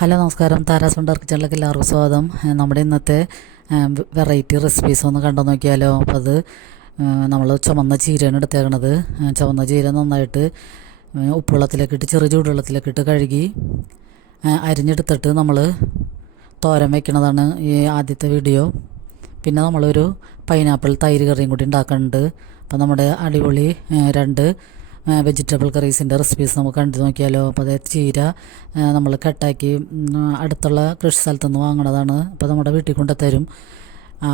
Hello നമസ്കാരം, Tara's wonder കിച്ചണിലേക്ക് എല്ലാവർക്കും സ്വാഗതം. നമ്മുടെ ഇന്നത്തെ വെറൈറ്റി റെസിപ്പീസ് ഒന്ന് കണ്ടു നോക്കിയാലോ. അപ്പോൾ അത് നമ്മൾ ചുമന്ന ചീരയാണ് എടുത്തേക്കണത്. ചുമന്ന ചീര നന്നായിട്ട് ഉപ്പുവെള്ളത്തിലേക്ക് ഇട്ട് ചെറു ചൂടുവെള്ളത്തിലേക്ക് ഇട്ട് കഴുകി അരിഞ്ഞെടുത്തിട്ട് നമ്മൾ തോരൻ വയ്ക്കണതാണ് ഈ ആദ്യത്തെ വീഡിയോ. പിന്നെ നമ്മളൊരു പൈനാപ്പിൾ തൈര് കറിയും കൂടി ഉണ്ടാക്കുന്നുണ്ട്. അപ്പോൾ നമ്മുടെ അടിപൊളി രണ്ട് വെജിറ്റബിൾ കറീസിൻ്റെ റെസിപ്പീസ് നമുക്ക് കണ്ടു നോക്കിയാലോ. അപ്പോൾ അതായത് ചീര നമ്മൾ കട്ടാക്കി അടുത്തുള്ള കൃഷി സ്ഥലത്തുനിന്ന് വാങ്ങണതാണ്. അപ്പോൾ നമ്മുടെ വീട്ടിൽ കൊണ്ടുത്തരും.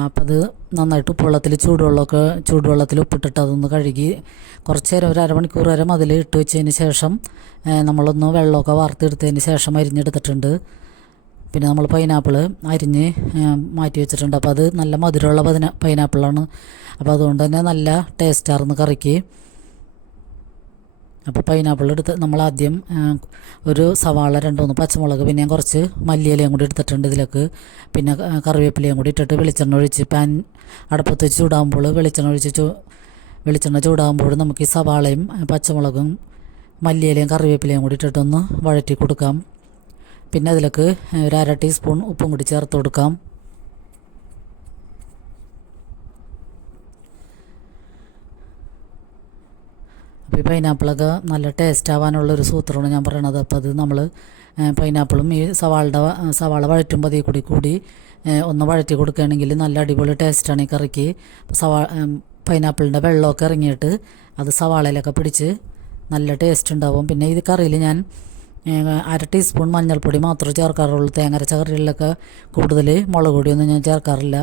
അപ്പോൾ അത് നന്നായിട്ട് ഉപ്പുവെള്ളത്തിൽ ചൂടുവെള്ളത്തിൽ ഉപ്പിട്ടിട്ട് അതൊന്ന് കഴുകി കുറച്ച് നേരം ഒരു അരമണിക്കൂർ വരെ അതിൽ ഇട്ട് വെച്ചതിന് ശേഷം നമ്മളൊന്ന് വെള്ളമൊക്കെ വാർത്തെടുത്തതിന് ശേഷം അരിഞ്ഞെടുത്തിട്ടുണ്ട്. പിന്നെ നമ്മൾ പൈനാപ്പിൾ അരിഞ്ഞ് മാറ്റി വെച്ചിട്ടുണ്ട്. അപ്പോൾ അത് നല്ല മധുരമുള്ള പൈനാപ്പിളാണ്. അപ്പോൾ അതുകൊണ്ട് തന്നെ നല്ല ടേസ്റ്റായിരുന്നു കറിക്ക്. അപ്പോൾ പൈനാപ്പിൾ എടുത്ത് നമ്മൾ ആദ്യം ഒരു സവാള 2-3 പച്ചമുളക് പിന്നെ കുറച്ച് മല്ലിയിലയും കൂടി എടുത്തിട്ടുണ്ട് ഇതിലേക്ക്. പിന്നെ കറിവേപ്പിലയും കൂടി ഇട്ടിട്ട് വെളിച്ചെണ്ണ ഒഴിച്ച് പാൻ അടുപ്പത്ത് വെച്ച് ചൂടാകുമ്പോൾ വെളിച്ചെണ്ണ ചൂടാകുമ്പോൾ നമുക്ക് ഈ സവാളയും പച്ചമുളകും മല്ലിയിലയും കറിവേപ്പിലയും കൂടി ഇട്ടിട്ടൊന്ന് വഴറ്റി കൊടുക്കാം. പിന്നെ അതിലേക്ക് ഒരു 1/2 ടീസ്പൂൺ ഉപ്പും കൂടി ചേർത്ത് കൊടുക്കാം. അപ്പോൾ ഈ പൈനാപ്പിളൊക്കെ നല്ല ടേസ്റ്റ് ആവാനുള്ളൊരു സൂത്രമാണ് ഞാൻ പറയണത്. അപ്പോൾ അത് നമ്മൾ പൈനാപ്പിളും ഈ സവാള വഴറ്റുമ്പോൾ അതിൽ കൂടി ഒന്ന് വഴറ്റി കൊടുക്കുകയാണെങ്കിൽ നല്ല അടിപൊളി ടേസ്റ്റാണ് ഈ കറിക്ക്. പൈനാപ്പിളിൻ്റെ വെള്ളമൊക്കെ ഇറങ്ങിയിട്ട് അത് സവാളയിലൊക്കെ പിടിച്ച് നല്ല ടേസ്റ്റ് ഉണ്ടാവും. പിന്നെ ഈ കറിയിൽ ഞാൻ 1/2 ടീസ്പൂൺ മഞ്ഞൾപ്പൊടി മാത്രമേ ചേർക്കാറുള്ളൂ. തേങ്ങ അരച്ച കറികളിലൊക്കെ കൂടുതൽ മുളക് പൊടിയൊന്നും ഞാൻ ചേർക്കാറില്ല.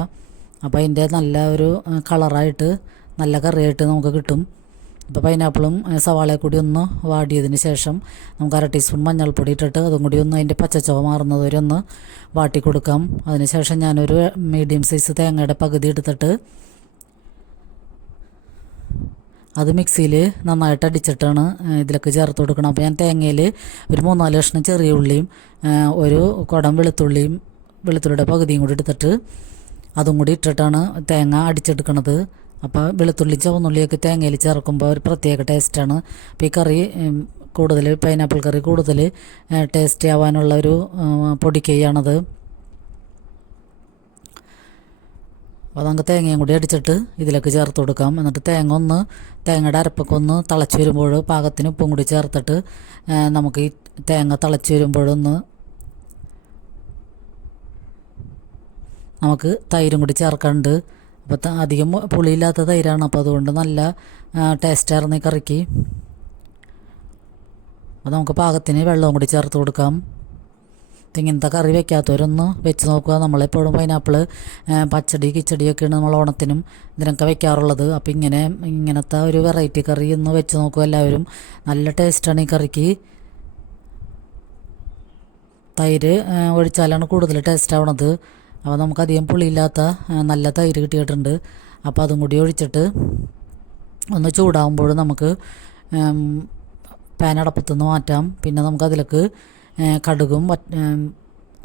അപ്പോൾ അതിൻ്റെ നല്ല ഒരു കളറായിട്ട് നല്ല കറിയായിട്ട് നമുക്ക് കിട്ടും. അപ്പോൾ പൈനാപ്പിളും സവാളയും കൂടി ഒന്ന് വാടിയതിന് ശേഷം നമുക്ക് 1/2 ടീസ്പൂൺ മഞ്ഞൾപ്പൊടി ഇട്ടിട്ട് അതും കൂടി ഒന്ന് അതിൻ്റെ പച്ചച്ചവ മാറുന്നത് വരെ ഒന്ന് വാട്ടി കൊടുക്കാം. അതിന് ശേഷം ഞാനൊരു മീഡിയം സൈസ് തേങ്ങയുടെ പകുതി എടുത്തിട്ട് അത് മിക്സിയിൽ നന്നായിട്ട് അടിച്ചിട്ടാണ് ഇതിലേക്ക് ചേർത്ത് കൊടുക്കണം. അപ്പോൾ ഞാൻ തേങ്ങയിൽ ഒരു 3-4 കഷ്ണം ചെറിയ ഉള്ളിയും ഒരു കുടം വെളുത്തുള്ളിയുടെ പകുതിയും കൂടി എടുത്തിട്ട് അതും കൂടി ഇട്ടിട്ടാണ് തേങ്ങ അടിച്ചെടുക്കണത്. അപ്പോൾ വെളുത്തുള്ളി ചുവന്നുള്ളിയൊക്കെ തേങ്ങയിൽ ചേർക്കുമ്പോൾ ഒരു പ്രത്യേക ടേസ്റ്റാണ്. അപ്പോൾ ഈ കറി കൂടുതൽ പൈനാപ്പിൾ കറി കൂടുതൽ ടേസ്റ്റി ആവാനുള്ള ഒരു പൊടിക്കൈയാണത്. അപ്പോൾ നമുക്ക് തേങ്ങയും കൂടി അടിച്ചിട്ട് ഇതിലേക്ക് ചേർത്ത് കൊടുക്കാം. എന്നിട്ട് തേങ്ങയുടെ അരപ്പൊക്കെ ഒന്ന് തിളച്ച് വരുമ്പോൾ പാകത്തിന് ഉപ്പും കൂടി ചേർത്തിട്ട് നമുക്ക് ഈ തേങ്ങ തിളച്ച് വരുമ്പോഴൊന്ന് നമുക്ക് തൈരും കൂടി ചേർക്കാനുണ്ട്. അപ്പോൾ അധികം പുളിയില്ലാത്ത തൈരാണ്. അപ്പോൾ അതുകൊണ്ട് നല്ല ടേസ്റ്റായിരുന്നു ഈ കറിക്ക്. അപ്പോൾ നമുക്ക് പാകത്തിന് വെള്ളവും കൂടി ചേർത്ത് കൊടുക്കാം. ഇങ്ങനത്തെ കറി വെക്കാത്തവരൊന്ന് വെച്ച് നോക്കുക. നമ്മളെപ്പോഴും പൈനാപ്പിൾ കിച്ചടിയൊക്കെയാണ് നമ്മൾ ഓണത്തിനും ഇതിനൊക്കെ വെക്കാറുള്ളത്. അപ്പോൾ ഇങ്ങനത്തെ ഒരു വെറൈറ്റി കറി ഒന്ന് വെച്ച് നോക്കുക എല്ലാവരും. നല്ല ടേസ്റ്റാണ് ഈ കറിക്ക്. തൈര് ഒഴിച്ചാലാണ് കൂടുതൽ ടേസ്റ്റ് ആവണത്. അപ്പോൾ നമുക്കധികം പുളിയില്ലാത്ത നല്ല തൈര് കിട്ടിയിട്ടുണ്ട്. അപ്പോൾ അതും കൂടി ഒഴിച്ചിട്ട് ഒന്ന് ചൂടാകുമ്പോൾ നമുക്ക് പാൻ അടപ്പത്തുനിന്ന് മാറ്റാം. പിന്നെ നമുക്കതിലേക്ക്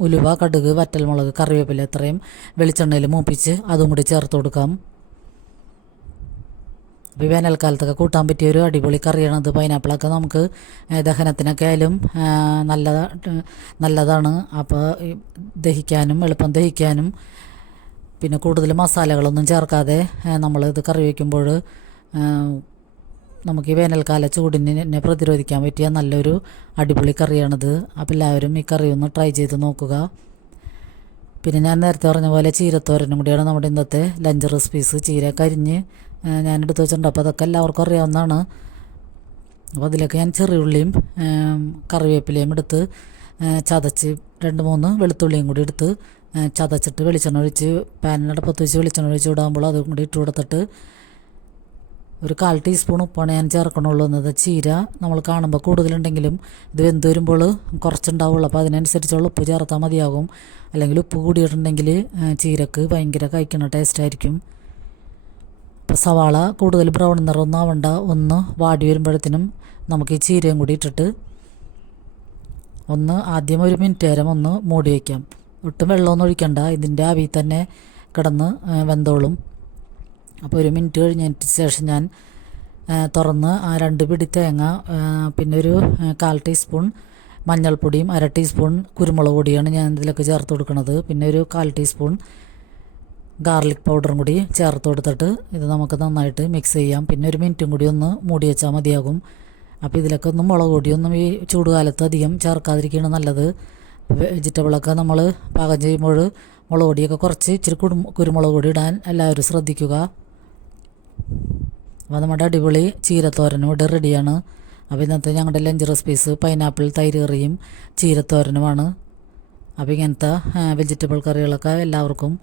ഉലുവ, കടുക്, വറ്റൽമുളക്, കറിവേപ്പില ഇത്രയും വെളിച്ചെണ്ണയിൽ മൂപ്പിച്ച് അതും കൂടി ചേർത്ത് കൊടുക്കാം. അപ്പോൾ ഈ വേനൽക്കാലത്തൊക്കെ കൂട്ടാൻ പറ്റിയൊരു അടിപൊളി കറിയാണത്. പൈനാപ്പിളൊക്കെ നമുക്ക് ദഹനത്തിനൊക്കെ ആയാലും നല്ലതാണ്. അപ്പോൾ എളുപ്പം ദഹിക്കാനും പിന്നെ കൂടുതൽ മസാലകളൊന്നും ചേർക്കാതെ നമ്മളിത് കറി വയ്ക്കുമ്പോൾ നമുക്ക് ഈ വേനൽക്കാല ചൂടിനെ പ്രതിരോധിക്കാൻ പറ്റിയ നല്ലൊരു അടിപൊളി കറിയാണിത്. അപ്പോൾ എല്ലാവരും ഈ കറി ഒന്ന് ട്രൈ ചെയ്ത് നോക്കുക. പിന്നെ ഞാൻ നേരത്തെ പറഞ്ഞ പോലെ ചീരത്തോരനും കൂടിയാണ് നമ്മുടെ ഇന്നത്തെ ലഞ്ച് റെസിപ്പീസ്. ചീര കരിഞ്ഞ് ഞാൻ എടുത്ത് വെച്ചിട്ടുണ്ട്. അപ്പോൾ അതൊക്കെ എല്ലാവർക്കും അറിയാവുന്നതാണ്. അപ്പോൾ അതിലേക്ക് ഞാൻ ചെറിയുള്ളിയും കറിവേപ്പിലയും എടുത്ത് ചതച്ച് 2-3 വെളുത്തുള്ളിയും കൂടി എടുത്ത് ചതച്ചിട്ട് വെളിച്ചെണ്ണ ഒഴിച്ച് പാനിനടുപ്പത്ത് വെച്ച് വെളിച്ചെണ്ണ ഒഴിച്ച് വിടാകുമ്പോൾ അതും കൂടി ഇട്ട് കൊടുത്തിട്ട് ഒരു 1/4 ടീസ്പൂൺ ഉപ്പാണ് ഞാൻ ചേർക്കണുള്ളൂ. എന്നത് ചീര നമ്മൾ കാണുമ്പോൾ കൂടുതലുണ്ടെങ്കിലും ഇത് വെന്ത് വരുമ്പോൾ കുറച്ചുണ്ടാവുള്ളൂ. അപ്പോൾ അതിനനുസരിച്ചുള്ള ഉപ്പ് ചേർത്താൽ മതിയാകും. അല്ലെങ്കിൽ ഉപ്പ് കൂടിയിട്ടുണ്ടെങ്കിൽ ചീരക്ക് ഭയങ്കര കഴിക്കണ ടേസ്റ്റായിരിക്കും. അപ്പോൾ സവാള കൂടുതൽ ബ്രൗൺ നിറമൊന്നും ആവണ്ട. ഒന്ന് വാടി വരുമ്പോഴത്തേനും നമുക്ക് ഈ ചീരയും കൂടി ഇട്ടിട്ട് ആദ്യം 1 മിനിറ്റ് നേരം ഒന്ന് മൂടി വയ്ക്കാം. ഒട്ടും വെള്ളമൊന്നും ഒഴിക്കണ്ട. ഇതിൻ്റെ ആവിയിൽ തന്നെ കിടന്ന് വെന്തോളും. അപ്പോൾ 1 മിനിറ്റ് കഴിഞ്ഞതിന് ശേഷം ഞാൻ തുറന്ന് ആ 2 പിടി തേങ്ങ പിന്നെ ഒരു 1/4 ടീസ്പൂൺ മഞ്ഞൾപ്പൊടിയും 1/2 ടീസ്പൂൺ കുരുമുളക് പൊടിയാണ് ഞാൻ ഇതിലൊക്കെ ചേർത്ത് കൊടുക്കുന്നത്. പിന്നെ ഒരു 1/4 ടീസ്പൂൺ ഗാർലിക് പൗഡറും കൂടി ചേർത്ത് കൊടുത്തിട്ട് ഇത് നമുക്ക് നന്നായിട്ട് മിക്സ് ചെയ്യാം. പിന്നെ ഒരു മിനിറ്റും കൂടി ഒന്ന് മൂടി വെച്ചാൽ മതിയാകും. അപ്പോൾ ഇതിലൊക്കെ ഒന്നും മുളക് പൊടിയൊന്നും ഈ ചൂടുകാലത്ത് അധികം ചേർക്കാതിരിക്കുകയാണ് നല്ലത്. വെജിറ്റബിളൊക്കെ നമ്മൾ പാകം ചെയ്യുമ്പോൾ മുളക് പൊടിയൊക്കെ കുറച്ച് ഇച്ചിരി കുരുമുളക് പൊടി ഇടാൻ എല്ലാവരും ശ്രദ്ധിക്കുക. അപ്പോൾ നമ്മുടെ അടിപൊളി ചീരത്തോരനും ഇവിടെ റെഡിയാണ്. അപ്പോൾ ഇന്നത്തെ ഞങ്ങളുടെ ലഞ്ച് റെസിപ്പീസ് പൈനാപ്പിൾ തൈര് കറിയും ചീരത്തോരനുമാണ്. അപ്പോൾ ഇങ്ങനത്തെ വെജിറ്റബിൾ കറികളൊക്കെ എല്ലാവർക്കും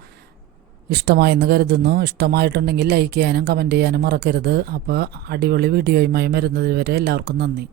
ഇഷ്ടമായെന്ന് കരുതുന്നു. ഇഷ്ടമായിട്ടുണ്ടെങ്കിൽ ലൈക്ക് ചെയ്യാനും കമൻറ്റ് ചെയ്യാനും മറക്കരുത്. അപ്പോൾ അടിപൊളി വീഡിയോയുമായി വരുന്നത് വരെ എല്ലാവർക്കും നന്ദി.